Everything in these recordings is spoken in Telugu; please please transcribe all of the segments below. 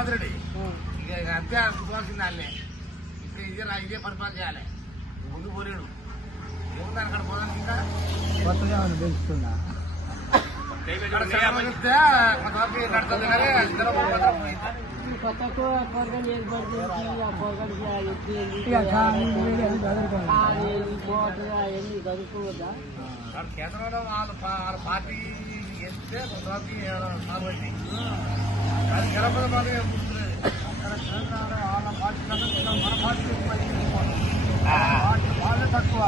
రేవంత్ రెడ్డి ఇక అంతే అనుకోవాల్సింది వాళ్ళే ఇక్కడ ఇదే రా- ఇదే పరిపాలన చేయాలి ముందు పోలేడు ఏముంది అక్కడ పోదాం ఇంకా కొత్తగా ఏమైనా పెంచుతున్నా కేంద్రంలో వాళ్ళ వాళ్ళ పార్టీ గెలిస్తే కొంతవరకు కాబట్టి అది గెలపద వాళ్ళు గుర్తులేదు. అక్కడ తెలంగాణ వాళ్ళ పార్టీ మన పార్టీ పార్టీ వాళ్ళే తక్కువ.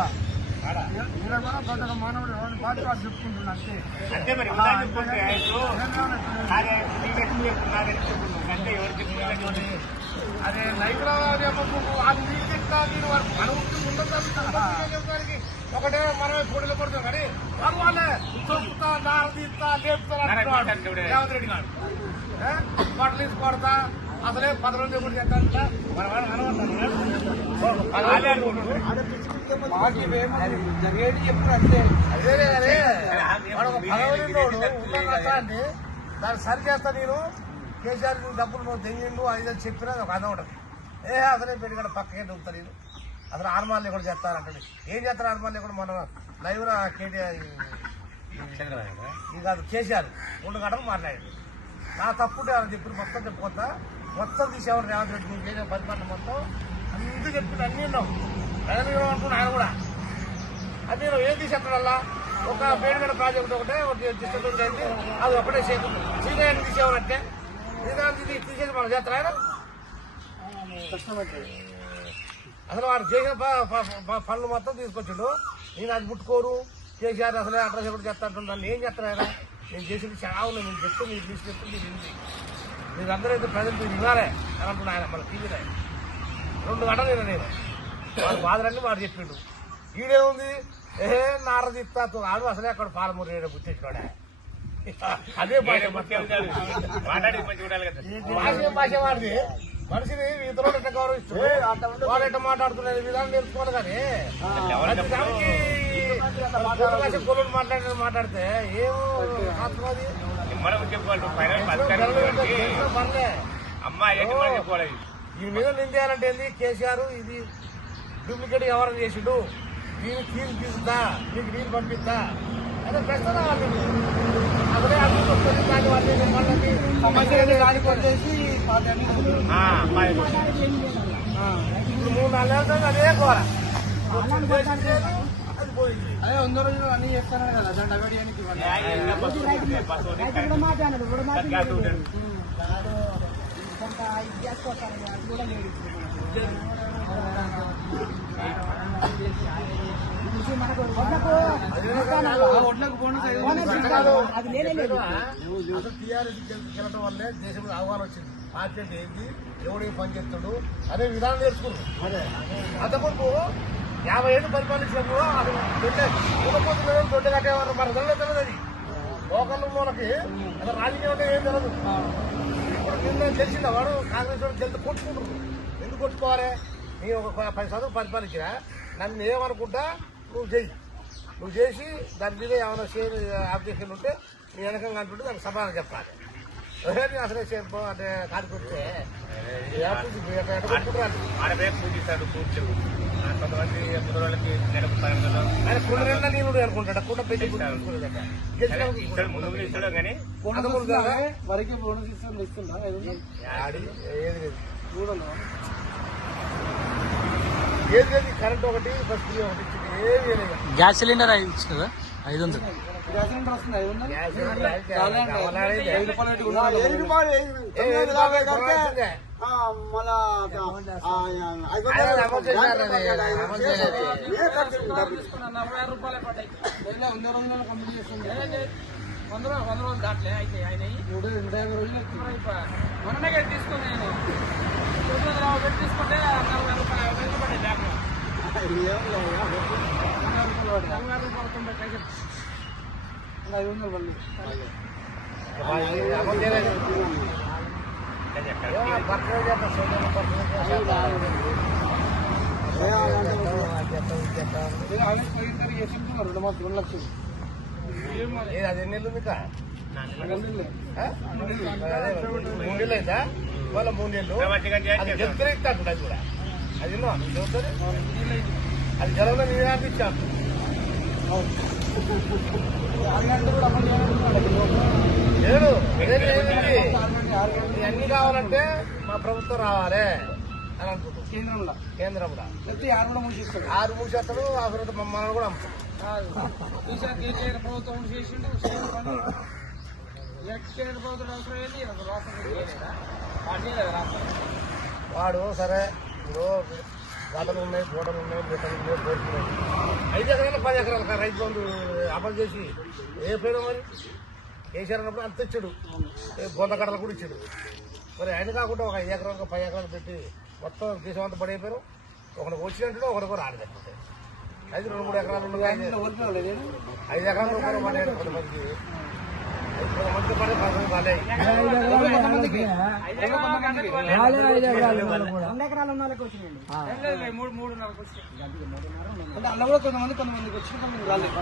ఇలా కూడా పెద్దగా మానవుడు ఎవరి పార్టీ వాళ్ళు చెప్పుకుంటున్నారు అంతే అంతే మరి అదే వాళ్ళు చెప్తా ఒకటే మనమే పొడిలో పడుతాం కానీ వాళ్ళు వాళ్ళే చొప్పుతా దార తీస్తా లేపుతా రేవంత్ రెడ్డి గారు బట్టలు తీసి కొడతా అసలే పది రోజులు పార్టీ జరిగేది చెప్తారు అంతే. అదే అదే ఉన్న నష్టాన్ని దాన్ని సరి చేస్తా నేను. కేసీఆర్ డబ్బులు నువ్వు దెంగిండు అది చెప్పినా ఒక అర్థం ఉంటుంది. ఏ అసలే పెట్టుకడ పక్కకే దొరుకుతా నేను. అసలు ఆర్మాల్ని కూడా చేస్తారంటే ఏం చేస్తారు ఆర్మాల్ని కూడా మన లైవ్ కేటీఆర్ ఇది కాదు కేసీఆర్. రెండు గంటలు మాట్లాడాడు నా తప్పుంటే వాళ్ళు చెప్పి మొత్తం చెప్పుకోతా మొత్తం తీసేవాడు రేవంత్ రెడ్డి నీకు ఏదో పరిపాలన మొత్తం. అన్నీ చెప్పుకుంటే అన్నీ ఉన్నాం ప్రజలు అంటున్నాడు ఆయన కూడా. అది నేను ఏం తీసేస్తాడల్లా? ఒక పేరుగడ ప్రాజెక్ట్ ఒకటే ఒకటి తీసుకుంటుంది అయింది అది. ఒకటే చేతుంది శ్రీకాయని తీసేవారంటే శ్రీకాంత్ ఇది తీసేసి మనం చేస్తారు ఆయన? అసలు వాడు చేసిన పనులు మొత్తం తీసుకొచ్చాడు. నేను అది ముట్టుకోరు. కేసీఆర్ అసలే అడ్రస్ ఎప్పుడు చేస్తా దాన్ని ఏం చేస్తాను ఆయన? నేను చేసింది చాలా ఉన్నాయి. నేను చెప్తే మీరు తీసుకెళ్తే మీరు వింది మీరు అందరూ అయితే ప్రజలు మీరు వినాలే అని అంటున్నా ఆయన మన టీవీలో రెండు గంటలు నేను నేను వాడు బాధలన్నీ వాడు చెప్పిండు. ఈడేముంది ఏ నార తిత్తా ఆడు అసలే అక్కడ పాలమూరు గుర్తించుకోడా. అదే భాష. భాష వాడిది. మనిషిని ఇతరులు ఎట్లా గౌరవిస్తుంది వాడు ఎట్లా మాట్లాడుతున్నది విధానం నేర్చుకోవాలి కానీ దానికి భాష కొలు మాట్లాడిన మాట్లాడితే ఏమో ఆత్మది పర్లే ఈ మీద నిందేయాలంటే ఏంది? కేసీఆర్ ఇది డూప్లికేట్ వ్యవహారం చేసిండు. దీన్ని తీసి తీసుకుందా నీకు నీళ్ళు పంపిస్తా. అదే ప్రశ్న రావాలి. అదే అభివృద్ధి దాని వాళ్ళని వాళ్ళని సమస్యలు దానికి వచ్చేసి పార్టీ అన్ని ఇప్పుడు మూడు నాలుగు నెలలు అదే కోర అది పోయింది అదే వంద రోజులు అన్ని చెప్తాను కదా అది. అది అసలు టీఆర్ఎస్ గెలవడం వల్లే దేశంలో ఆహ్వానం వచ్చింది పార్టీ అంటే ఏంటి పని చేస్తాడు అదే విధానం నేర్చుకున్నాడు అంతకుముందు యాభై ఏళ్ళు పరిపాలించినప్పుడు అది దొడ్డే కులపోతున్న దొడ్డు కట్టేవారు మన తెలియదు తెలియదు అది లోకల్ మనకి అసలు రాజకీయం అంటే ఏం తెలియదు ఇప్పుడు కింద తెలిసిందా వాడు కాంగ్రెస్ వాడు గెలిచి కొట్టుకుంటారు ఎందుకు కొట్టుకోవాలి నేను ఒక పది సంవత్సరం పరిపాలించిన నన్ను ఏమనుకుంటా నువ్వు చెయ్యి నువ్వు చేసి దాని మీద ఏమైనా షేర్ అబ్జెక్షన్ ఉంటే నీ వెనకంగా అంటుంటే దానికి సమాధానం చెప్పాలి నీ అసలే చెప్పు అంటే కాడుకుంటే పూజిస్తాడు కూర్చోడు కొంతమంది ముదరోళ్ళకి నెలకు ఆయన కుండ అనుకుంటాడు? పెట్టి ఇస్తాడు ముందు ముందు ఇస్తాడు కానీ? వరికి బోనస్ ఇస్తుందా? వందలు? ఏది చూడను కరెంట్ ఒకటి బస్ ఒకటి ఇచ్చింది ఏది లేదు. గ్యాస్ సిలిండర్ ఇచ్చు కదా ఐదు వందలు వంద రోజులు వంద రోజులు దాట్లే అయితే ఆయన. మొన్ననే తీసుకుని నేను తీసుకుంటే నలభై రూపాయలు పడ్డాయి ఐదు వందలు పడింది రెండు మాసాలు రెండు లక్షలు ఏది అది ఎన్ని నెలలు మీకు అయిందా మళ్ళీ మూడేళ్ళు నెలలు ఇస్తాను అది అది కూడా అది అది జనంలో నేను అనిపించాను ఏది ఇవన్నీ కావాలంటే మా ప్రభుత్వం రావాలి అని అనుకుంటున్నాం. కేంద్రంలో. కేంద్రంలో. ప్రతి ఆరులో మూసిస్తాడు ఆరు మూసేస్తాడు ఆ తర్వాత మమ్మల్ని కూడా ఈసారి కేసీఆర్ ప్రభుత్వం చేసిండు కేంద్ర ప్రభుత్వం అవసరం రాష్ట్రం? వాడు సరే ఇప్పుడు గటలు ఉన్నాయి గోడలు ఉన్నాయి బిడ్డలు ఉన్నాయి కోట్లు ఉన్నాయి ఐదు ఎకరాలు పది ఎకరాలు రైతు బంధు అమలు చేసి ఏ పేరు మరి? కేసీఆర్ అన్నప్పుడు అంత ఇచ్చాడు. బొంద కడలు కూడా ఇచ్చాడు. మరి ఆయన కాకుండా ఒక ఐదు ఎకరాలు పది ఎకరాలు పెట్టి మొత్తం దేశం అంతా పడైపోయారు ఒకరికి వచ్చినట్టు ఒకరికి రాలేదు ఐదు రెండు మూడు ఎకరాలు ఐదు ఎకరాలు కొంతమంది పడే పదకొండు పడ్డాయి కొంతమందికి రెండు ఎకరాలు ఉన్న వాళ్ళకి వచ్చినాయండి అలా కూడా కొంతమంది కొంతమందికి వచ్చి కొంతమంది రాలేదు.